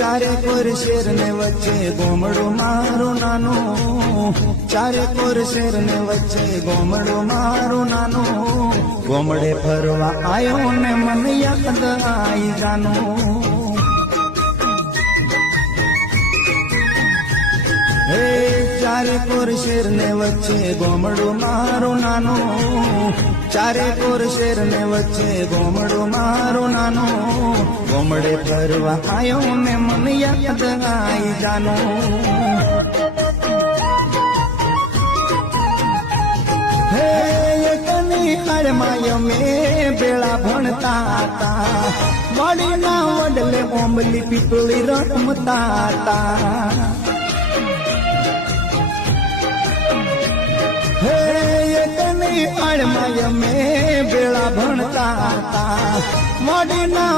ચારે core share ને વચ્ચે ગોમડું મારું નાનું, ચારે કોર શેર ને વચ્ચે ગોમડું મારું નાનું, ગોમડે ફરવા આયો ને મને યાદ આઈ જાનું. હે ચારે કોર શેર ને વચ્ચે ગોમડું મારું નાનું, ચારે કોર શેર ને વચ્ચે ગોમડું મારું નાનું, ગોમડે ફરવા આયો ને મને યાદ આઈ જાનું. હે એકની હાડમાં અમે બેળા ભણતા હતા, વાડીના વડલે ઓંબલી પીપળી રમતા હતા. હે એકની આડમાં અમે બેળા ભણતા હતા, વાડીના